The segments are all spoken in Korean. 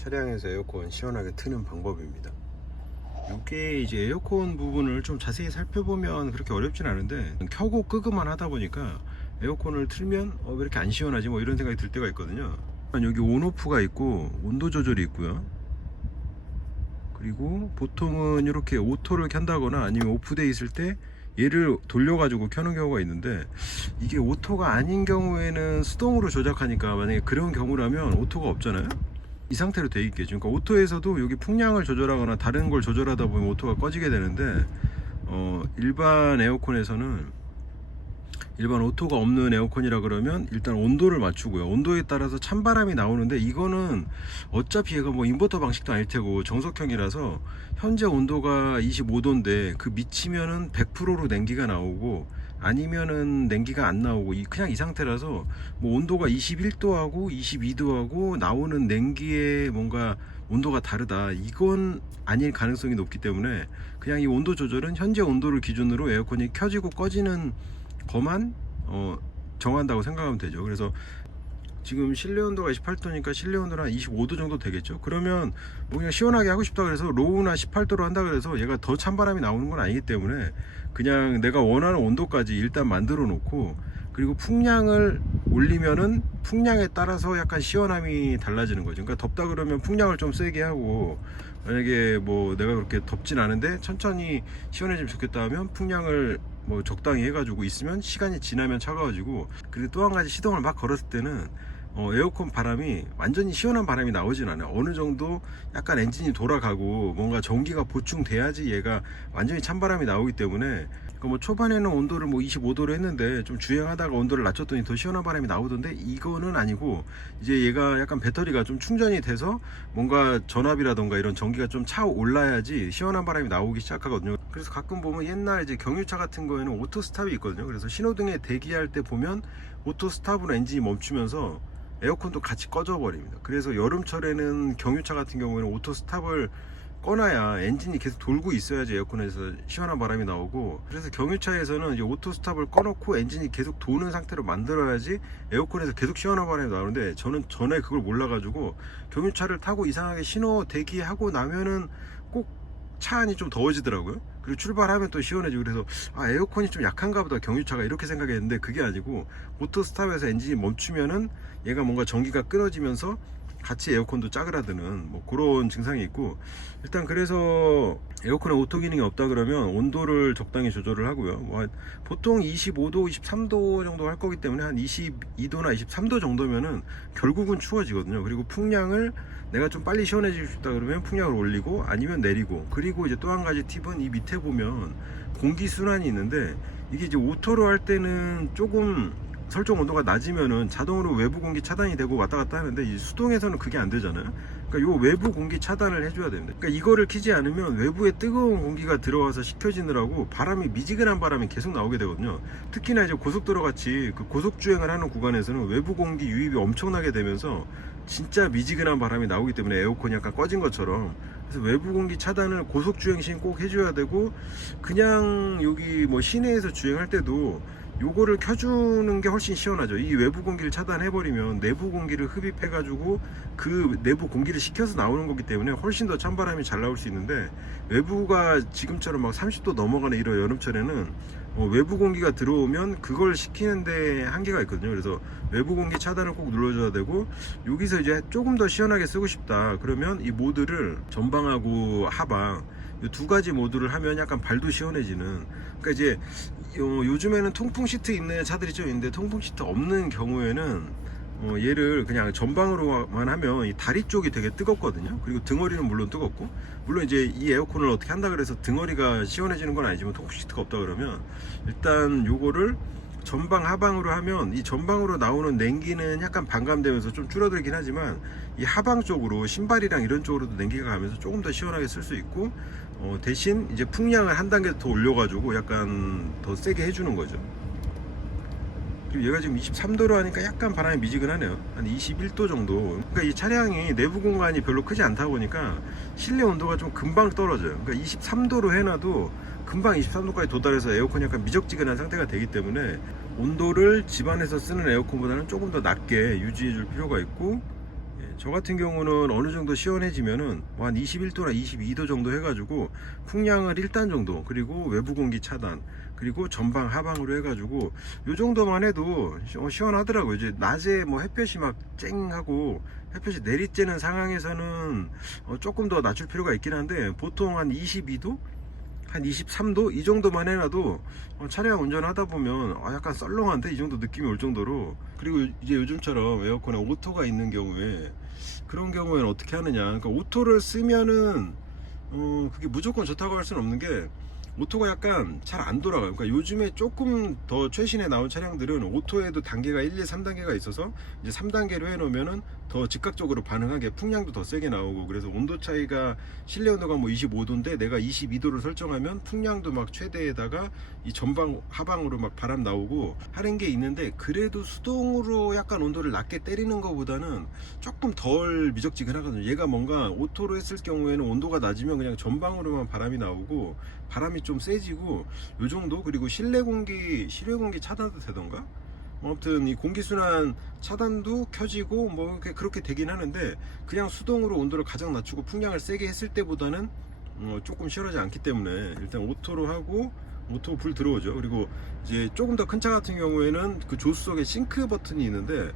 차량에서 에어컨 시원하게 트는 방법입니다. 이게 이제 에어컨 부분을 좀 자세히 살펴보면 그렇게 어렵진 않은데, 켜고 끄고만 하다 보니까 에어컨을 틀면 왜 이렇게 안 시원하지 뭐 이런 생각이 들 때가 있거든요. 여기 온오프가 있고 온도 조절이 있고요. 그리고 보통은 이렇게 오토를 켠다거나 아니면 오프되어 있을 때 얘를 돌려가지고 켜는 경우가 있는데, 이게 오토가 아닌 경우에는 수동으로 조작하니까 만약에 그런 경우라면 오토가 없잖아요. 이 상태로 돼 있겠죠. 그러니까 오토에서도 여기 풍량을 조절하거나 다른 걸 조절하다 보면 오토가 꺼지게 되는데, 일반 에어컨에서는, 일반 오토가 없는 에어컨이라 그러면 일단 온도를 맞추고요. 온도에 따라서 찬바람이 나오는데, 이거는 어차피 얘가 뭐 인버터 방식도 아닐 테고 정석형이라서 현재 온도가 25도인데 그 미치면은 100%로 냉기가 나오고 아니면은 냉기가 안 나오고 그냥 이 상태라서, 뭐 온도가 21도하고 22도하고 나오는 냉기의 뭔가 온도가 다르다, 이건 아닐 가능성이 높기 때문에 그냥 이 온도 조절은 현재 온도를 기준으로 에어컨이 켜지고 꺼지는 거만 정한다고 생각하면 되죠. 그래서 지금 실내 온도가 28도니까 실내 온도는 한 25도 정도 되겠죠. 그러면 뭐 그냥 시원하게 하고 싶다 그래서 로우나 18도로 한다 그래서 얘가 더 찬바람이 나오는 건 아니기 때문에 그냥 내가 원하는 온도까지 일단 만들어 놓고, 그리고 풍량을 올리면은 풍량에 따라서 약간 시원함이 달라지는 거죠. 그러니까 덥다 그러면 풍량을 좀 세게 하고, 만약에 뭐 내가 그렇게 덥진 않은데 천천히 시원해지면 좋겠다 하면 풍량을 뭐 적당히 해가지고 있으면 시간이 지나면 차가워지고. 그리고 또 한 가지 시동을 막 걸었을 때는 에어컨 바람이 완전히 시원한 바람이 나오진 않아요. 어느 정도 약간 엔진이 돌아가고 뭔가 전기가 보충돼야지 얘가 완전히 찬바람이 나오기 때문에, 그러니까 뭐 초반에는 온도를 뭐 25도로 했는데 좀 주행하다가 온도를 낮췄더니 더 시원한 바람이 나오던데, 이거는 아니고 이제 얘가 약간 배터리가 좀 충전이 돼서 뭔가 전압이라던가 이런 전기가 좀 차 올라야지 시원한 바람이 나오기 시작하거든요. 그래서 가끔 보면 옛날 이제 경유차 같은 거에는 오토 스탑이 있거든요. 그래서 신호등에 대기할 때 보면 오토 스탑으로 엔진이 멈추면서 에어컨도 같이 꺼져 버립니다. 그래서 여름철에는 경유차 같은 경우에는 오토 스탑을 꺼놔야 엔진이 계속 돌고 있어야지 에어컨에서 시원한 바람이 나오고, 그래서 경유차에서는 이제 오토 스탑을 꺼놓고 엔진이 계속 도는 상태로 만들어야지 에어컨에서 계속 시원한 바람이 나오는데, 저는 전에 그걸 몰라가지고 경유차를 타고 이상하게 신호 대기하고 나면은 꼭 차 안이 좀 더워지더라고요. 그리고 출발하면 또 시원해지고, 그래서 에어컨이 좀 약한가 보다 경유차가, 이렇게 생각했는데 그게 아니고 오토 스탑에서 엔진이 멈추면은 얘가 뭔가 전기가 끊어지면서 같이 에어컨도 짜그라드는 뭐 그런 증상이 있고, 일단 그래서 에어컨에 오토 기능이 없다 그러면 온도를 적당히 조절을 하고요. 뭐 보통 25도 23도 정도 할 거기 때문에 한 22도나 23도 정도면은 결국은 추워지거든요. 그리고 풍량을 내가 좀 빨리 시원해지고 싶다 그러면 풍량을 올리고 아니면 내리고. 그리고 이제 또 한 가지 팁은 이 밑에 보면 공기 순환이 있는데, 이게 이제 오토로 할 때는 조금 설정 온도가 낮으면은 자동으로 외부 공기 차단이 되고 왔다 갔다 하는데, 이 수동에서는 그게 안 되잖아요. 그러니까 요 외부 공기 차단을 해줘야 됩니다. 그러니까 이거를 키지 않으면 외부에 뜨거운 공기가 들어와서 식혀지느라고 바람이, 미지근한 바람이 계속 나오게 되거든요. 특히나 이제 고속도로 같이 그 고속 주행을 하는 구간에서는 외부 공기 유입이 엄청나게 되면서 진짜 미지근한 바람이 나오기 때문에 에어컨이 약간 꺼진 것처럼. 그래서 외부 공기 차단을 고속 주행 시 꼭 해줘야 되고, 그냥 여기 뭐 시내에서 주행할 때도 요거를 켜주는 게 훨씬 시원하죠. 이 외부 공기를 차단해버리면 내부 공기를 흡입해가지고 그 내부 공기를 식혀서 나오는 거기 때문에 훨씬 더 찬바람이 잘 나올 수 있는데, 외부가 지금처럼 막 30도 넘어가는 이런 여름철에는 외부 공기가 들어오면 그걸 식히는데 한계가 있거든요. 그래서 외부 공기 차단을 꼭 눌러줘야 되고, 여기서 이제 조금 더 시원하게 쓰고 싶다 그러면 이 모드를 전방하고 하방 이 두 가지 모드를 하면 약간 발도 시원해지는. 그러니까 이제 요즘에는 통풍 시트 있는 차들이 좀 있는데, 통풍 시트 없는 경우에는 얘를 그냥 전방으로만 하면 이 다리 쪽이 되게 뜨겁거든요. 그리고 등허리는 물론 뜨겁고, 물론 이제 이 에어컨을 어떻게 한다 그래서 등허리가 시원해지는 건 아니지만 통풍 시트가 없다 그러면 일단 요거를 전방 하방으로 하면 이 전방으로 나오는 냉기는 약간 반감되면서 좀 줄어들긴 하지만, 이 하방 쪽으로 신발이랑 이런 쪽으로도 냉기가 가면서 조금 더 시원하게 쓸 수 있고, 대신 이제 풍량을 한 단계 더 올려가지고 약간 더 세게 해주는 거죠. 그리고 얘가 지금 23도로 하니까 약간 바람이 미지근하네요. 한 21도 정도. 그러니까 이 차량이 내부 공간이 별로 크지 않다 보니까 실내 온도가 좀 금방 떨어져요. 그러니까 23도로 해놔도 금방 23도까지 도달해서 에어컨이 약간 미적지근한 상태가 되기 때문에 온도를 집안에서 쓰는 에어컨보다는 조금 더 낮게 유지해 줄 필요가 있고, 저 같은 경우는 어느 정도 시원해지면은 뭐 한 21도나 22도 정도 해가지고 풍량을 1단 정도, 그리고 외부 공기 차단, 그리고 전방 하방으로 해가지고 요 정도만 해도 시원하더라고요. 이제 낮에 뭐 햇볕이 막 쨍하고 햇볕이 내리쬐는 상황에서는 조금 더 낮출 필요가 있긴 한데, 보통 한 22도? 한 23도? 이 정도만 해놔도 차량 운전하다 보면 약간 썰렁한데 이 정도 느낌이 올 정도로. 그리고 이제 요즘처럼 에어컨에 오토가 있는 경우에, 그런 경우에는 어떻게 하느냐, 그러니까 오토를 쓰면은 그게 무조건 좋다고 할 수는 없는 게, 오토가 약간 잘 안 돌아가요. 그러니까 요즘에 조금 더 최신에 나온 차량들은 오토에도 단계가 1, 2, 3단계가 있어서 이제 3단계로 해놓으면은 더 즉각적으로 반응하게 풍량도 더 세게 나오고, 그래서 온도 차이가 실내 온도가 뭐 25도인데 내가 22도를 설정하면 풍량도 막 최대에다가 이 전방 하방으로 막 바람 나오고 하는 게 있는데, 그래도 수동으로 약간 온도를 낮게 때리는 것보다는 조금 덜 미적지근하거든요. 얘가 뭔가 오토로 했을 경우에는 온도가 낮으면 그냥 전방으로만 바람이 나오고 바람이 좀 세지고 요 정도. 그리고 실내 공기 차단도 되던가, 아무튼 이 공기순환 차단도 켜지고 뭐 그렇게 되긴 하는데, 그냥 수동으로 온도를 가장 낮추고 풍량을 세게 했을 때보다는 조금 시원하지 않기 때문에 일단 오토로 하고, 오토 불 들어오죠. 그리고 이제 조금 더 큰 차 같은 경우에는 그 조수 속에 싱크 버튼이 있는데,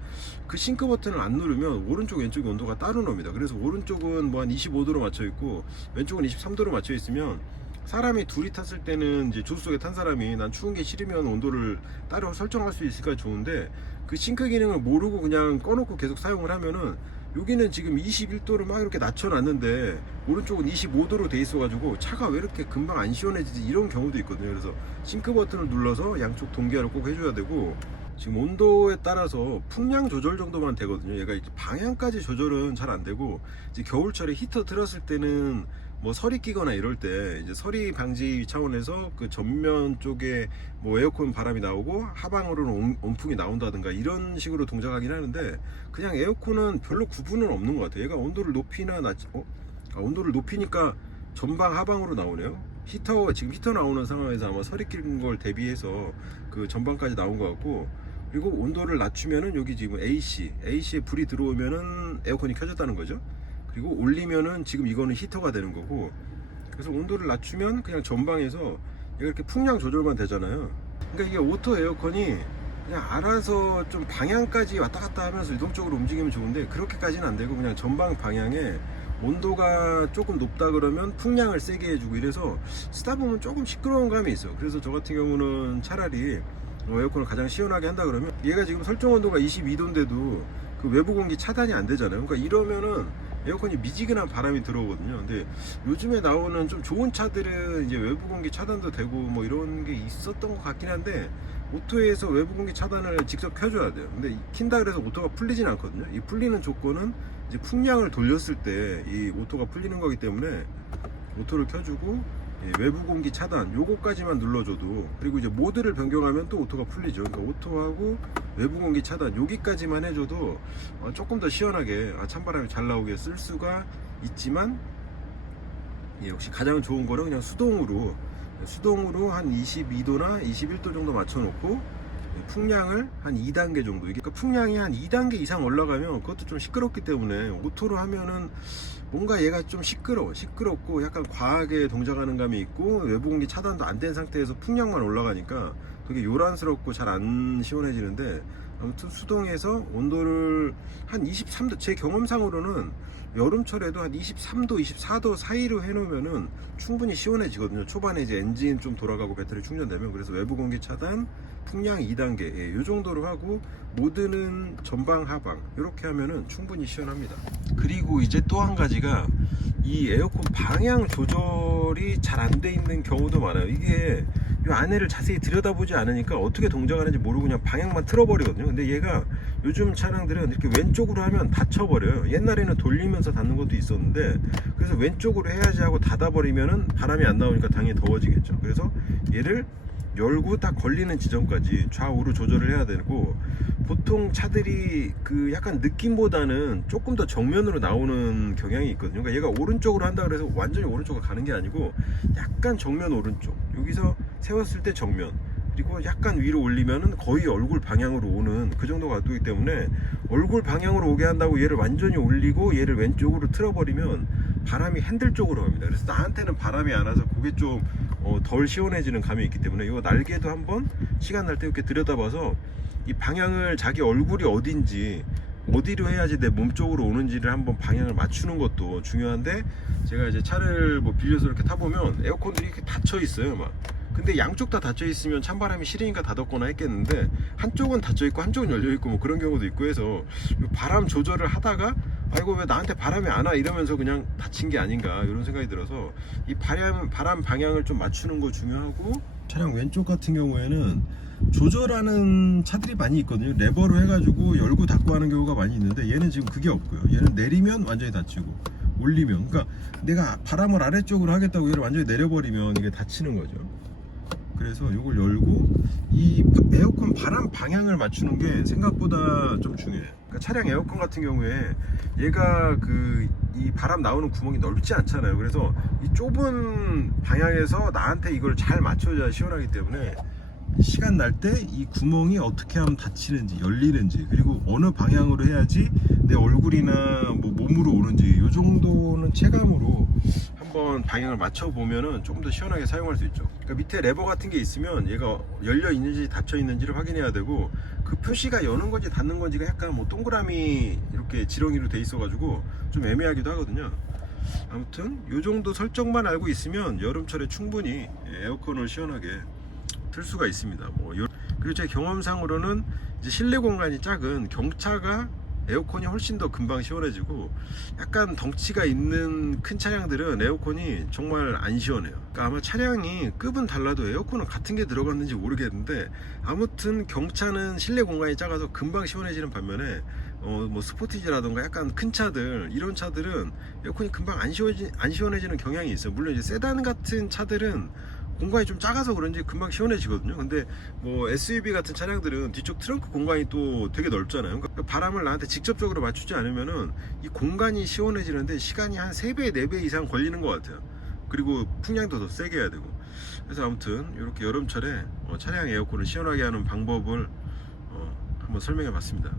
그 싱크 버튼을 안 누르면 오른쪽 왼쪽 온도가 따로 나옵니다. 그래서 오른쪽은 뭐 한 25도로 맞춰 있고 왼쪽은 23도로 맞춰 있으면, 사람이 둘이 탔을 때는 이제 조수 속에 탄 사람이 난 추운 게 싫으면 온도를 따로 설정할 수 있으니까 좋은데, 그 싱크 기능을 모르고 그냥 꺼놓고 계속 사용을 하면은, 여기는 지금 21도를 막 이렇게 낮춰놨는데 오른쪽은 25도로 돼 있어가지고 차가 왜 이렇게 금방 안 시원해지지, 이런 경우도 있거든요. 그래서 싱크 버튼을 눌러서 양쪽 동기화를 꼭 해줘야 되고, 지금 온도에 따라서 풍량 조절 정도만 되거든요. 얘가 이제 방향까지 조절은 잘 안 되고, 이제 겨울철에 히터 틀었을 때는 뭐 서리 끼거나 이럴 때 이제 서리 방지 차원에서 그 전면 쪽에 뭐 에어컨 바람이 나오고 하방으로는 온풍이 나온다든가 이런 식으로 동작하긴 하는데, 그냥 에어컨은 별로 구분은 없는 것 같아요. 얘가 온도를 높이나 온도를 높이니까 전방 하방으로 나오네요. 지금 히터 나오는 상황에서 아마 서리 낀 걸 대비해서 그 전방까지 나온 것 같고, 그리고 온도를 낮추면은 여기 지금 AC에 불이 들어오면은 에어컨이 켜졌다는 거죠. 그리고 올리면은 지금 이거는 히터가 되는 거고, 그래서 온도를 낮추면 그냥 전방에서 얘가 이렇게 풍량 조절만 되잖아요. 그러니까 이게 오토 에어컨이 그냥 알아서 좀 방향까지 왔다 갔다 하면서 유동적으로 움직이면 좋은데, 그렇게까지는 안 되고 그냥 전방 방향에 온도가 조금 높다 그러면 풍량을 세게 해주고, 이래서 쓰다 보면 조금 시끄러운 감이 있어요. 그래서 저 같은 경우는 차라리 에어컨을 가장 시원하게 한다 그러면, 얘가 지금 설정 온도가 22도인데도 그 외부 공기 차단이 안 되잖아요. 그러니까 이러면은 에어컨이 미지근한 바람이 들어오거든요. 근데 요즘에 나오는 좀 좋은 차들은 이제 외부 공기 차단도 되고 뭐 이런 게 있었던 것 같긴 한데, 오토에서 외부 공기 차단을 직접 켜줘야 돼요. 근데 킨다 그래서 오토가 풀리진 않거든요. 이 풀리는 조건은 이제 풍량을 돌렸을 때 이 오토가 풀리는 거기 때문에, 오토를 켜주고 외부 공기 차단 요거까지만 눌러줘도, 그리고 이제 모드를 변경하면 또 오토가 풀리죠. 그러니까 오토하고 외부 공기 차단 여기까지만 해줘도 조금 더 시원하게 찬바람이 잘 나오게 쓸 수가 있지만, 역시 가장 좋은 거는 그냥 수동으로 한 22도나 21도 정도 맞춰놓고 풍량을 한 2단계 정도, 그러니까 풍량이 한 2단계 이상 올라가면 그것도 좀 시끄럽기 때문에, 오토로 하면은 뭔가 얘가 좀 시끄럽고 약간 과하게 동작하는 감이 있고, 외부 공기 차단도 안 된 상태에서 풍량만 올라가니까 되게 요란스럽고 잘 안 시원해지는데, 아무튼 수동에서 온도를 한 23도, 제 경험상으로는 여름철에도 한 23도, 24도 사이로 해놓으면은 충분히 시원해지거든요. 초반에 이제 엔진 좀 돌아가고 배터리 충전되면. 그래서 외부 공기 차단, 풍량 2단계 이 정도로 하고, 모드는 전방 하방 이렇게 하면은 충분히 시원합니다. 그리고 이제 또 한 가지가, 이 에어컨 방향 조절이 잘 안 돼 있는 경우도 많아요. 이게 이 안에를 자세히 들여다보지 않으니까 어떻게 동작하는지 모르고 그냥 방향만 틀어버리거든요. 근데 얘가 요즘 차량들은 이렇게 왼쪽으로 하면 닫혀버려요. 옛날에는 돌리면서 닫는 것도 있었는데, 그래서 왼쪽으로 해야지 하고 닫아버리면은 바람이 안 나오니까 당연히 더워지겠죠. 그래서 얘를 열고 딱 걸리는 지점까지 좌우로 조절을 해야 되고, 보통 차들이 그 약간 느낌보다는 조금 더 정면으로 나오는 경향이 있거든요. 그러니까 얘가 오른쪽으로 한다 그래서 완전히 오른쪽으로 가는 게 아니고 약간 정면 오른쪽, 여기서 세웠을 때 정면, 그리고 약간 위로 올리면은 거의 얼굴 방향으로 오는 그 정도 각도이기 때문에 얼굴 방향으로 오게 한다고 얘를 완전히 올리고 얘를 왼쪽으로 틀어버리면 바람이 핸들 쪽으로 갑니다. 그래서 나한테는 바람이 안 와서 그게 좀 덜 시원해지는 감이 있기 때문에 이 날개도 한번 시간 날 때 이렇게 들여다봐서 이 방향을 자기 얼굴이 어딘지 어디로 해야지 내 몸 쪽으로 오는지를 한번 방향을 맞추는 것도 중요한데, 제가 이제 차를 뭐 빌려서 이렇게 타보면 에어컨들이 이렇게 닫혀 있어요 막. 근데 양쪽 다 닫혀 있으면 찬바람이 싫으니까 닫았거나 했겠는데 한쪽은 닫혀 있고 한쪽은 열려 있고 뭐 그런 경우도 있고 해서 바람 조절을 하다가 아이고 왜 나한테 바람이 안 와 이러면서 그냥 닫힌 게 아닌가 이런 생각이 들어서 이 바람 방향을 좀 맞추는 거 중요하고, 차량 왼쪽 같은 경우에는 조절하는 차들이 많이 있거든요. 레버로 해가지고 열고 닫고 하는 경우가 많이 있는데 얘는 지금 그게 없고요. 얘는 내리면 완전히 닫히고 올리면, 그러니까 내가 바람을 아래쪽으로 하겠다고 얘를 완전히 내려버리면 이게 닫히는 거죠. 그래서 이걸 열고 이 에어컨 바람 방향을 맞추는 게 생각보다 좀 중요해요. 그러니까 차량 에어컨 같은 경우에 얘가 이 바람 나오는 구멍이 넓지 않잖아요. 그래서 이 좁은 방향에서 나한테 이걸 잘 맞춰줘야 시원하기 때문에 시간 날 때 이 구멍이 어떻게 하면 닫히는지 열리는지, 그리고 어느 방향으로 해야지 내 얼굴이나 뭐 몸으로 오는지 이 정도는 체감으로 한번 방향을 맞춰 보면은 조금 더 시원하게 사용할 수 있죠. 그러니까 밑에 레버 같은 게 있으면 얘가 열려 있는지 닫혀 있는지를 확인해야 되고, 그 표시가 여는 건지 닫는 건지가 약간 뭐 동그라미 이렇게 지렁이로 돼 있어 가지고 좀 애매하기도 하거든요. 아무튼 이 정도 설정만 알고 있으면 여름철에 충분히 에어컨을 시원하게 틀 수가 있습니다. 그리고 제 경험상으로는 이제 실내 공간이 작은 경차가 에어컨이 훨씬 더 금방 시원해지고, 약간 덩치가 있는 큰 차량들은 에어컨이 정말 안 시원해요. 그러니까 아마 차량이 급은 달라도 에어컨은 같은 게 들어갔는지 모르겠는데, 아무튼 경차는 실내 공간이 작아서 금방 시원해지는 반면에 뭐 스포티지라던가 약간 큰 차들, 이런 차들은 에어컨이 금방 안 시원해지는 경향이 있어요. 물론 이제 세단 같은 차들은 공간이 좀 작아서 그런지 금방 시원해지거든요. 근데 뭐 SUV 같은 차량들은 뒤쪽 트렁크 공간이 또 되게 넓잖아요. 그러니까 바람을 나한테 직접적으로 맞추지 않으면은 이 공간이 시원해지는데 시간이 한 3배, 4배 이상 걸리는 것 같아요. 그리고 풍량도 더 세게 해야 되고. 그래서 아무튼 이렇게 여름철에 차량 에어컨을 시원하게 하는 방법을 한번 설명해 봤습니다.